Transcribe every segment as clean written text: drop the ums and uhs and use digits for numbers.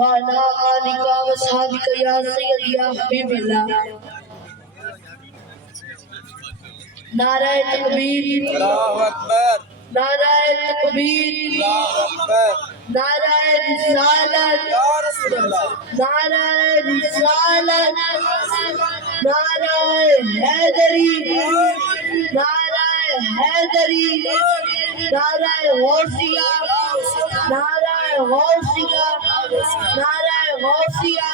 वाला आलिका वसाबिका या सय्यद या हबीबल्लाह। नाराए तकबीर, अल्लाहु अकबर, नाराए तकबीर, अल्लाहु अकबर, नाराए रिसालत, या रसूल अल्लाह, नाराए रिसालत, नाराए हैदरी, नाराए हैदरी, नाराए गौसिया, नाराए गौसिया, नाराए गौसिया।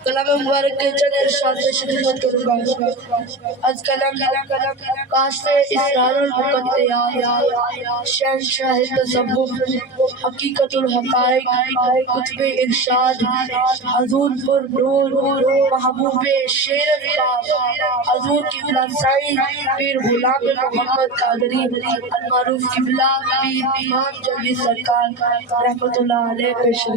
कलाम मुबारक के चंद इरशाद से खिदमत करूंगा। आज कलम काशे इसरारुल मुक़द्दया शहंशाह तसव्वुफ हकीकतुल हक़ाइक़ कुतुबे इरशाद हुज़ूर पर नूर महबूबे शेर पाक हुज़ूर क़िबला साईं पीर गुलाम मोहम्मद कादरी अल मारूफ क़िबला पीर इमाम जल्दी सरकार रहमतुल्लाह अलैह पेश है।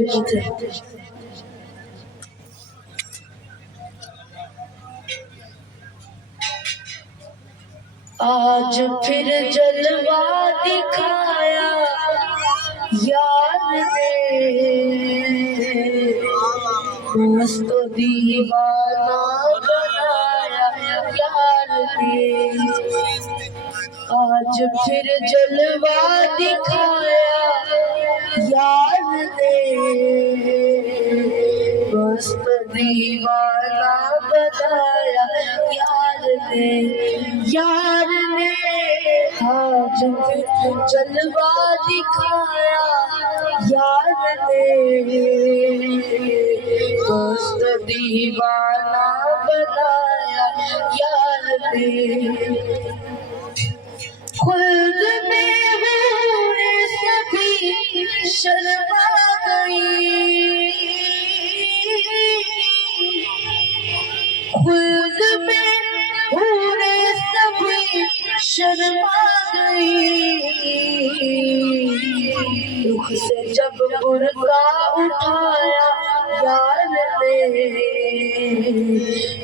आज फिर जलवा दिखाया यार ने, मस्त दीवाना बनाया यार ने। आज फिर जलवा दिखाया यार ने, मस्त दीवाना बनाया यार ने, यार ने। आज फिर जलवा दिखाया यार ने, मस्त दीवाना बनाया यार ने। खुल्द में हूरे सभी शर्मा गई, खुल्द में हूरे सभी शर्मा गई। रुख से जब बुर्का उठाया यार ने,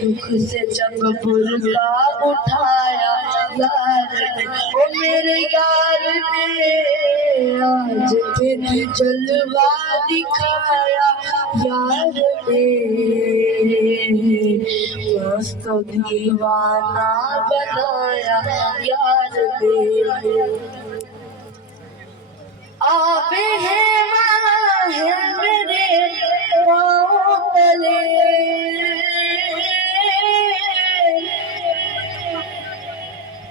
रुख से जब बुर्का उठाया यार ने, ओ मेरे यार ने। आज फिर जलवा दिखाया यार ने, मस्त दीवाना बनाया यार ने। आबे है माँ है मेरे पाँव तले,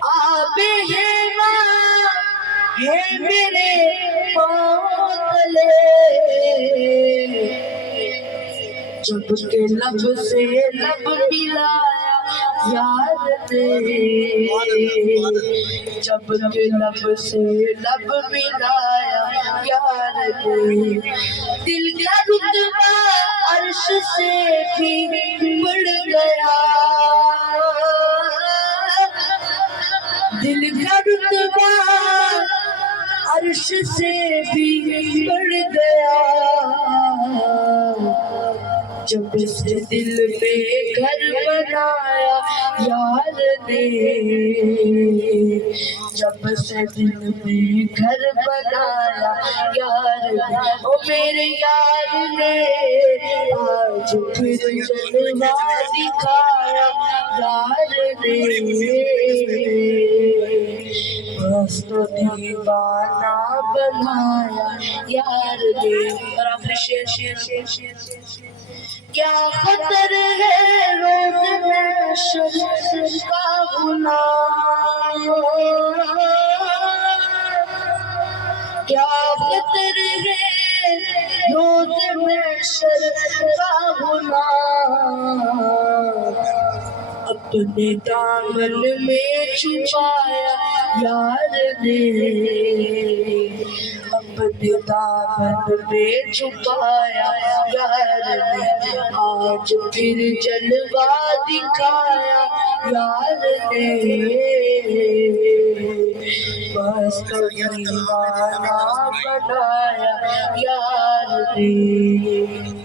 आबे है माँ है मेरे पाँव तले। जब के लब से लब मिलाया यार ने, जब के लब से लब मिलाया यार ने। दिल का रुतबा अर्श से भी बढ़ गया, दिल का रुतबा अर्श से भी बढ़ गया। जब से दिल पे घर बनाया यार ने, जब से दिल में घर बनाया यार ने, ओ मेरे यार ने। आज फिर जलवा दिखाया यार ने, मस्त दीवाना बनाया यार ने। और आखिरी शेर क्या खतर है रोज़ महशर का गुलाम, क्या खतर है रोज़ महशर का गुलाम। अपने दामन में छुपाया यार ने, अपने दामन में छुपाया यार ने। आज फिर जलवा दिखाया यार ने, मस्त दीवाना बनाया यार ने।